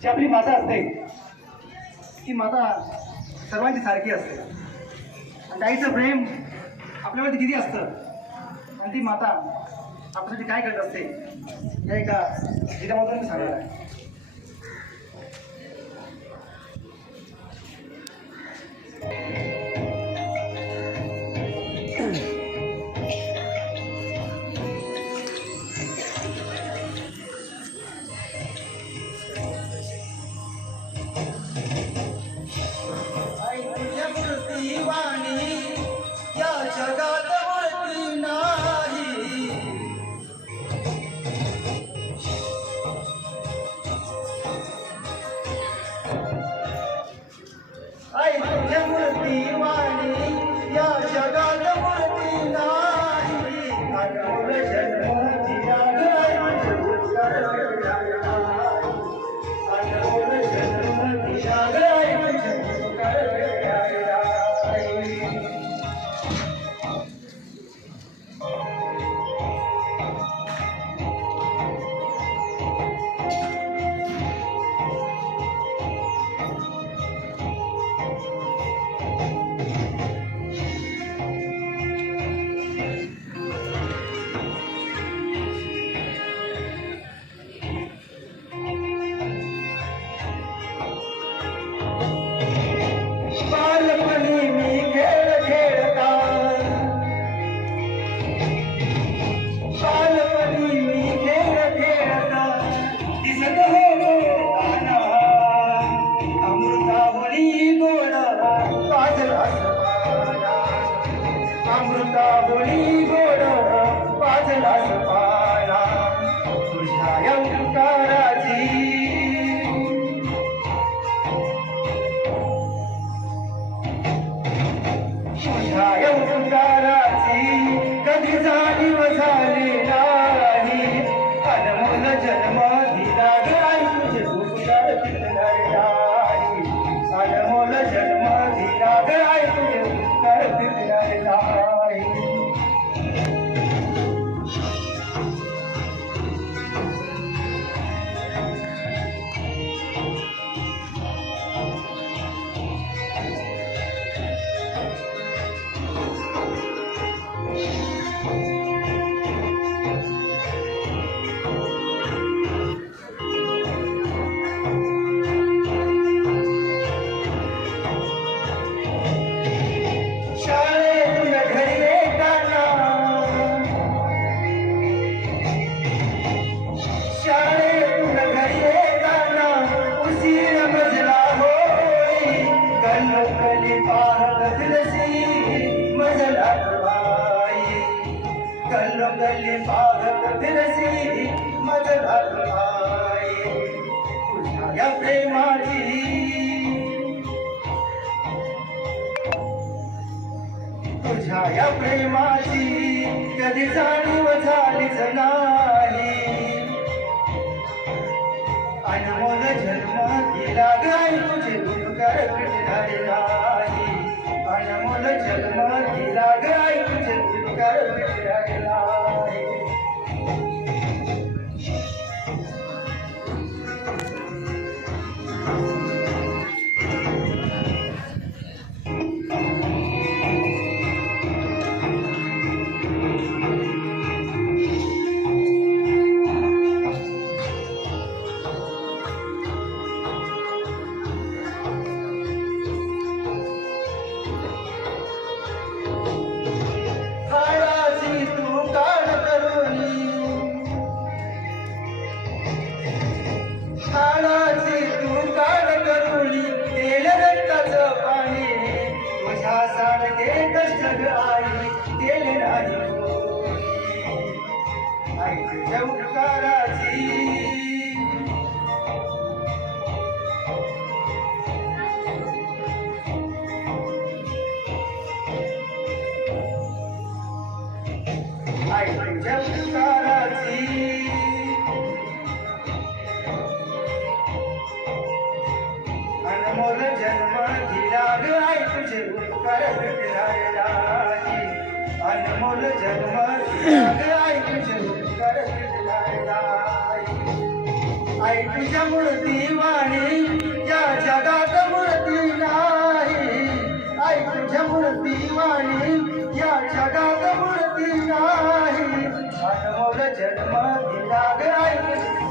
जी आपली माता असते ती माता सर्वांची सारखी असते आणि ताईचं प्रेम आपल्यामध्ये किती असतं आणि ती माता आपल्यासाठी काय करत असते या एका गीतामधून मी सांगणार आहे. तुझ्या प्रेमाची कधी जाणीव झालीच नाही. अनमोल जन्म दिला गाय तुझे उपकार फिटणारे नाही. अनमोल जन्म दिला गाय तुझे उपकार फिटणारे नाही. अनमोल जन्म दिला गाय तुझे उपकार फिटणारे नाही. अनमोल जन्म दिला गाय तुझे उपकार फिटणारे नाही. आई तुझ्या मूर्ती वाणी या जगात मूर्ती नाही आई तुझ्या मूर्ती वाणी या जगात मूर्ती नाही अनमोल जन्म दिला ग आई